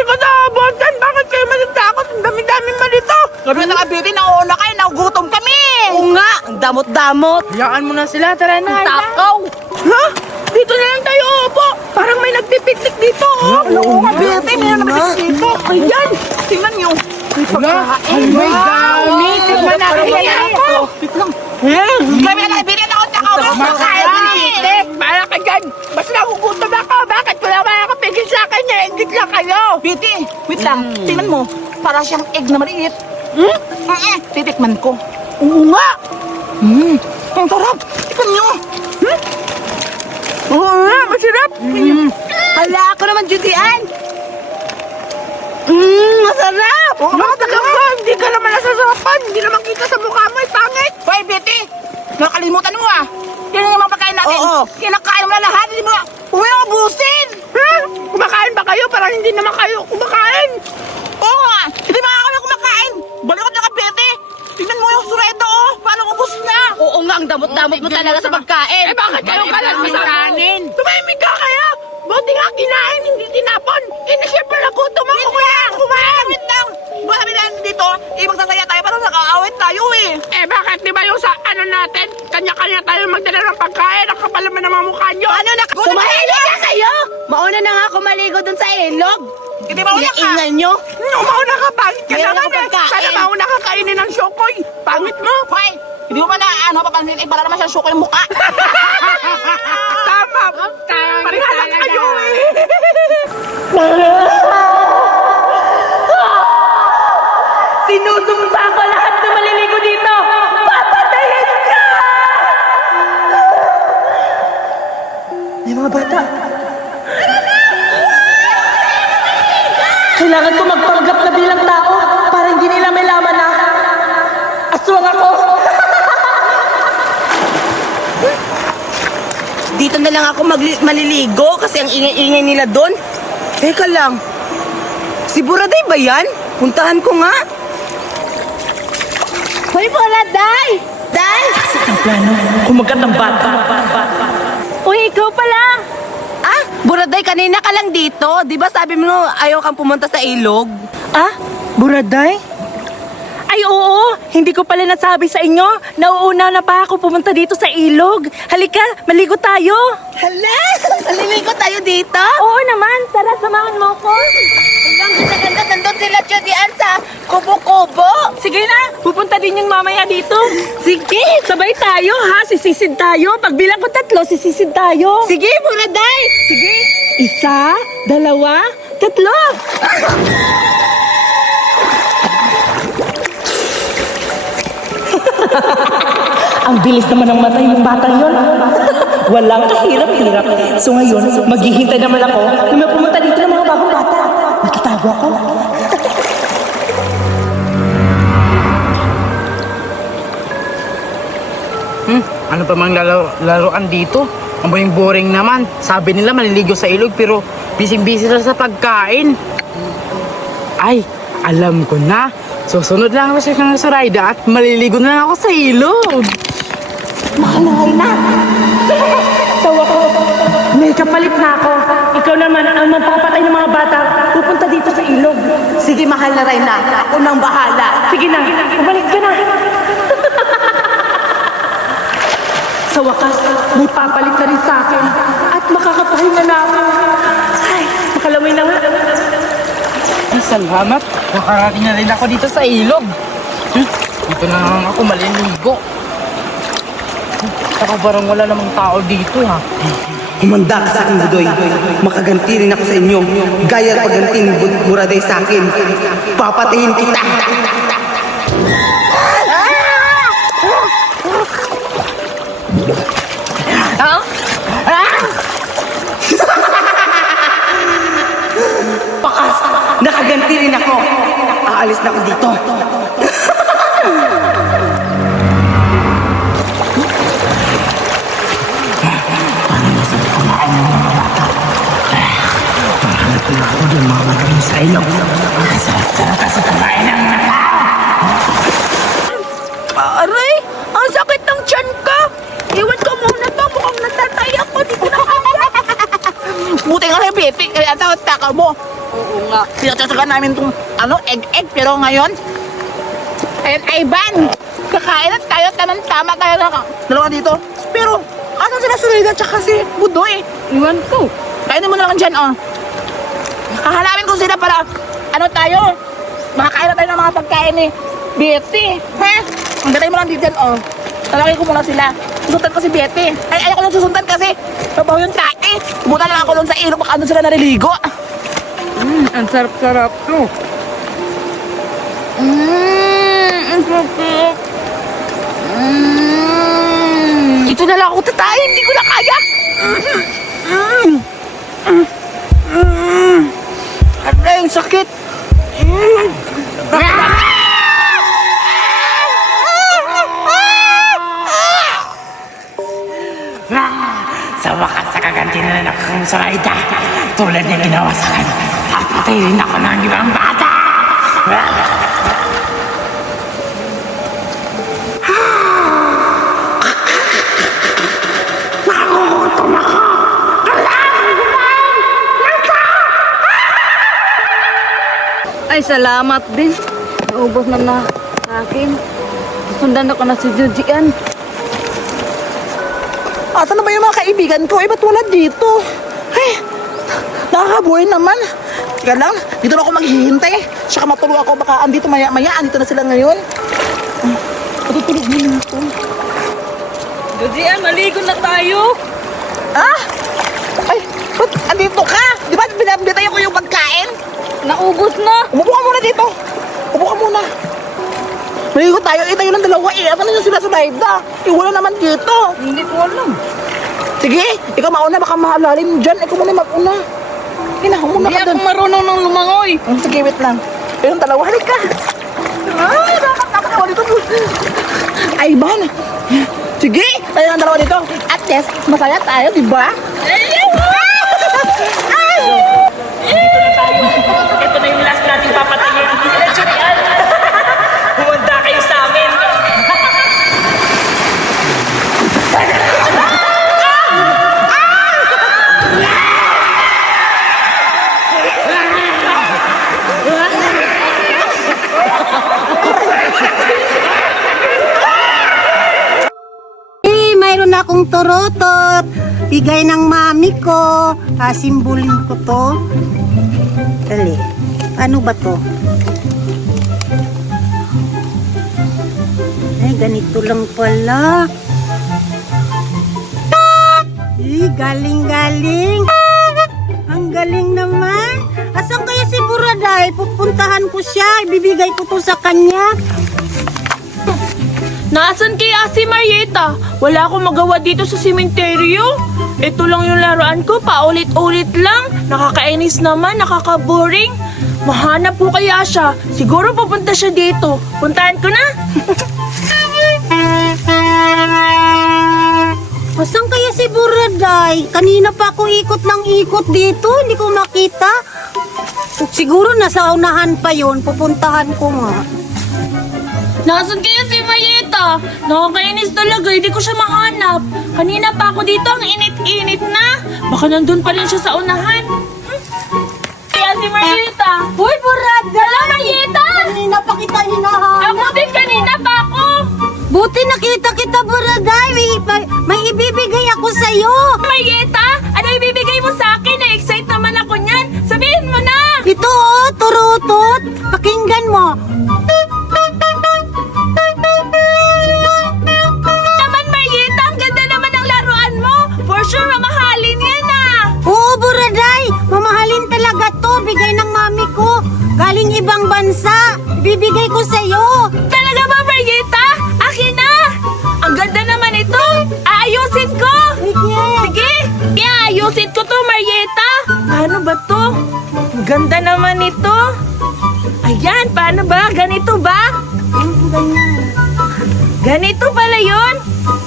Hindi ko naabutan. Bakit kayo matatakot? Ang dami-dami malito. Sabi na Beauty, nauuna kayo, nagugutom kami. Oo nga, ang damot-damot. Hayaan mo na sila. Tara na. Takaw. Ha? Dito na lang tayo upo. Parang may nagpipiknik dito. Oo nga, Beauty, may naman dito. Ayan. Tingnan nyo. May Ay, may dami. Tignan natin yan. Wait lang. Sabi na Beauty, ako makakain dito. Para ka dyan. Mas nagugutom ako. Bakit wala makakapigil sa akin? Ingit lang kayo. Beauty, wait lang. Tingnan mo. Para siyang egg na maliit. Titikman ko. Oo nga. Ang sarap. Tikman nyo. Oo nga. Masarap. Hala, ako naman, Judian. Masarap. Oo nga. Talaga. Hindi ka naman nasasarapan. Hindi naman kita sa mukha mo. Pangit. Hoy, Beauty. Nakalimutan mo ah. Yan ang mga pagkain natin. Oo. Kinakain mo na lahat. Hindi mo. Huwag mo ubusin. Ha? Kumakain ba kayo? Parang hindi naman kayo kumakain. Oo nga. Hindi ba ako na kumakain? Balikot na ka, Beauty. Tingnan mo yung sureto oh. Paano ubus na? Oo nga, ang damot-damot mo talaga sa pagkain. Eh bakit kayo kalalmi sa kanin? Tumahimik ka kaya? Buti nga kinain, hindi tinapon. Eh na syempre nagutom ako kaya kumain. Wait lang. Sabi na dito, magsasaya tayo para nakaawit tayo eh. Eh bakit di ba yung sa ano natin? Kanya-kanya tayo magdala ng pagkain. Ang kapal naman ng mga mukha nyo. Ano na? Tumahimik ka kayo! Mauna na nga ako maligo dun sa ilog. Hindi ba ulit ka? Ingay nyo. Mauna ka, pangit ka Meron naman ako eh. pagkain. Sana mauna ka kainin ng syokoy. Pangit mo. Hoy, hindi mo ba na papansin? Para naman siyang suko yung mukha. Tama. Parihalat kayo eh. Sinusumpa ko lahat na maliligo dito! Papatayin ka! May mga bata. Kailangan ko magpanggap na bilang tao para hindi nila may laman na aswang ako. Dito na lang ako maliligo kasi ang ingay-ingay nila doon. Teka lang. Si Buraday ba yan? Puntahan ko nga. Hoy, Buraday! Day! Ang plano, kumagat ng bata. Uy, ikaw pala. Ah, Buraday, kanina ka lang dito. Di ba sabi mo ayaw kang pumunta sa ilog? Ah, Buraday? Ay, oo. Hindi ko pala nasabi sa inyo. Nauuna na pa ako pumunta dito sa ilog. Halika, maligo tayo. Hala, maliligo tayo dito? Oo naman. Tara, samahan mo ko. Ang ganda-ganda. Nandun sila Judian sa kubo-kubo. Sige na, pupunta din yung mamaya dito. Sige, sabay tayo ha. Sisisid tayo. Pagbilang ko 3, sisisid tayo. Sige, Buraday. Sige. 1, 2, 3. Ang bilis naman ng matay ng batang yun. Walang kahirap-hirap. So ngayon, maghihintay naman ako na may pumunta dito ng mga bagong bata. Nakitago ako. Ano pa mang laruan dito? Ang boring naman. Sabi nila maliligo sa ilog pero busy-busy sila sa pagkain. Ay, alam ko na. Susunod lang ako sa Sarayda at maliligo na lang ako sa ilog. Mahal na. Tawa ko. May kapalit na ako. Ikaw naman ang magpapatay ng mga bata. Pupunta dito sa ilog. Sige, mahal na Reyna. Ako nang bahala. Sige na, umalis ka na. Sa wakas, may papalit na rin sa akin. At makakapahinga na ako. Ay, makalaway na nga. Ay, salamat. Nakarating na rin ako dito sa ilog. Dito na naman ako maliligo. Saka parang wala namang tao dito ha. Humanda ka sa akin, Budoy. Makaganti rin ako sa inyo. Gaya pagganti ni Buraday sa akin. Papatayin kita. Pakas! Nakaganti rin ako. Aalis na ako dito. Sa ilog. Sarap kasi kumain ng mga tao. Aray, ang sakit ng tiyan ko. Iwan ko muna to. Mukhang natatay ako. Dito na ako. Buti nga kay Betty, kaya takaw mo. Oo nga. Pinagsasagan namin itong egg, pero ngayon, ayun, Ivan, kakain at tayo, tama tayo na dalawa dito. Pero, asan sila Sureda tsaka si Budoy? Iwan ko. Kainin mo na lang dyan, oh. Hahanapin ko sila para, tayo, makakain na tayo ng mga pagkain ni Betty. Ha? Ang gatay mo lang dito dyan, oh. Talagay ko muna sila. Susundan ko si Betty. Ay, ayoko lang susundan kasi mabaho yung tae. Pumunta na lang ako lang sa ilog, baka doon sila nariligo. Ang sarap-sarap to. Ang sarap. Ito na lang ako tatay, hindi ko na kaya. Aray, ang sakit. Sa wakas, sa kaganti na lang akong Zoraida. Tulad na ginawa sa kanya. Papatayin ako ng ibang bata. Ay, salamat din. Naubos na sa akin. Sundan ako na si Jujian. Asan na ba yung mga kaibigan ko? Ba't wala dito? Ay, nakakabuhay naman. Teka lang, dito na ako maghihintay. Tsaka matulog ako, baka andito maya-maya. Andito na sila ngayon. Matutulog mo na ito. Jujian, maligo na tayo. Ah? Ay, ba't andito ka? Di ba binabitayo ko yung pagkain? Naubos na. Umupo ka muna dito. Umupo ka muna. Maligo tayo, tayo ng dalawa eh. Asan na sila sa Laida? Wala naman dito. Hindi ko alam. Sige, ikaw mauna, baka mahalalim mo dyan. Ikaw muna mag-una. Hinahon muna Hindi ka ako doon. marunong ng lumangoy. Sige, wait lang. Yung dalawa, halik ka. Ay, nakakatawa dito. Ay, Ivan. Sige, tayo ng dalawa dito. At least, masaya tayo, di ba? Ito na yung last nating papatayin. Sila Julian. Humanda kayo sa amin. Mayroon akong turutot. Bigay ng mami ko. Simbolin ko to. Dali. Ano ba to? Ay, ganito lang pala. Galing-galing. Ang galing naman. Asan kaya si Buraday? Pupuntahan ko siya. Ibibigay ko to sa kanya. Nasaan kaya si Marieta? Wala akong magawa dito sa sementeryo. Ito lang yung laruan ko, paulit-ulit lang. Nakakainis naman, nakaka-boring. Mahanap ko kaya siya. Siguro pupunta siya dito. Puntahan ko na. Asan kaya si Buraday? Kanina pa ako ikot ng ikot dito. Hindi ko makita. Siguro nasa unahan pa yun. Pupuntahan ko nga. Nasaan kaya si Marieta? Nakakainis talaga, hindi ko siya mahanap. Kanina pa ako dito, ang init-init na. Baka nandun pa rin siya sa unahan. Kaya si Marieta. Uy, Buraday! Wala, Marieta! Kanina pa kita hinahanap. Ako din kanina pa ako. Buti nakita kita, Buraday. May ibibigay ako sa'yo. Marieta, ano ibibigay mo sa akin? Na-excite naman ako niyan. Sabihin mo na. Ito oh, turutot. Pakinggan mo. Naman, Marieta, ang ganda naman ng laruan mo. For sure, mamahalin yan ah. Oo, Buraday. Mamahalin talaga to. Bigay ng mami ko. Galing ibang bansa. Ibibigay ko sa'yo. Talaga ba, Marieta? Akin na. Ang ganda naman ito. Aayusin ko. Sige. Sige, iayusin ko to, Marieta. Paano ba to? Ang ganda naman ito. Ayan, paano ba? Ganito ba? Ganito pala yun?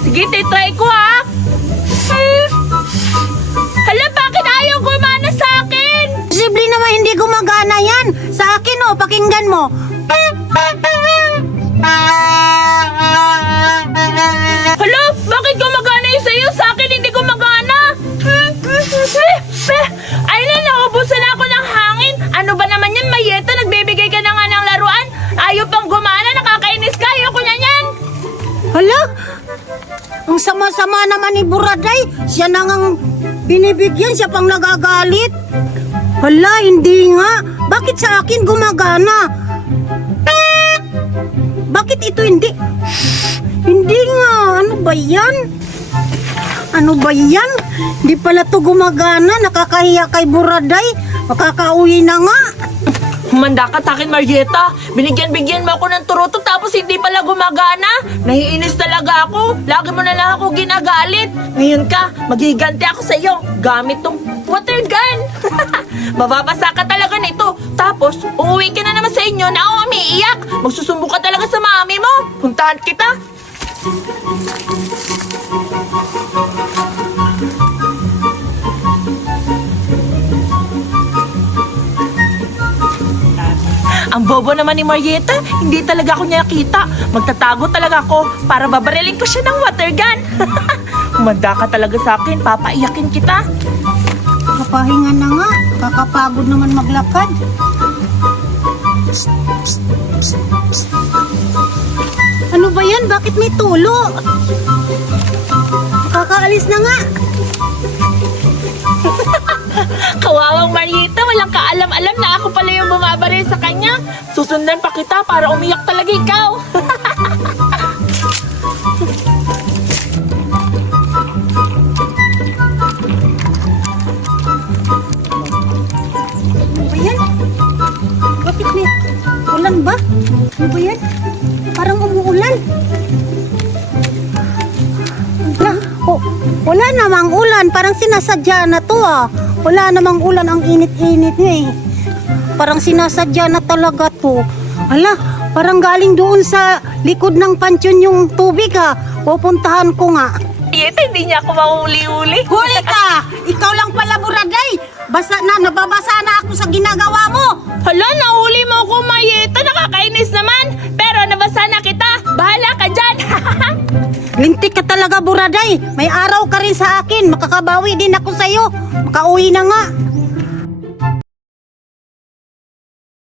Sige, titry ko ha. Hala, bakit ayaw gumana sa akin? Posible naman hindi gumagana yan. Sa akin oh, pakinggan mo. Hala, bakit gumagana yung sa'yo? Sa akin hindi gumagana. ni Buraday. Siya na ngang binibigyan, siya pang nagagalit. Hala, hindi nga. Bakit sa akin gumagana? Bakit ito hindi? Hindi nga. Ano ba yan? Ano ba yan? Hindi pala to gumagana. Nakakahiya kay Buraday. Makakauwi na nga. Humanda ka sa akin, Marieta. Binigyan-bigyan mo ako ng turuto tapos hindi pala gumagana. Naiinis talaga ako. Lagi mo na lang ako ginagalit. Ngayon ka, maghiganti ako sa iyo. Gamit tong water gun. Mababasa ka talaga nito. Tapos, uuwi ka na naman sa inyo na ako umiiyak. Magsusumbo ka talaga sa mami mo. Puntahan kita. Ang bobo naman ni Marieta, hindi talaga ako niya nakita. Magtatago talaga ako para babarilin ko siya ng water gun. Humanda ka talaga sa akin, papaiyakin kita. Kapahinga na nga. Kakapagod naman maglakad. Ano ba yan? Bakit may tulo? Kakaalis na nga. Kawawang Marieta, walang kaalam-alam na ako pala yung bumabaril sa kanya. Susundan pa kita para umiyak talaga ikaw. Ano ba yan? Bakit may ulan ba? Ano ba yan? Parang umuulan. Wala namang ulan. Parang sinasadya na to ah. Wala namang ulan. Ang init-init nga eh. Parang sinasadya na talaga to. Ala, parang galing doon sa likod ng pansyon yung tubig ah. Pupuntahan ko nga. Marieta, hindi niya ako mahuli-huli. Huli ka! Ikaw lang pala, Buraday! Basa na, nababasa na ako sa ginagawa mo! Hala, nahuli mo ako, Marieta. Nakakainis naman. Pero nabasa na kita. Bahala ka dyan. Lintik ka talaga, Buraday! May araw ka rin sa akin. Makakabawi din ako sa'yo. Makauwi na nga.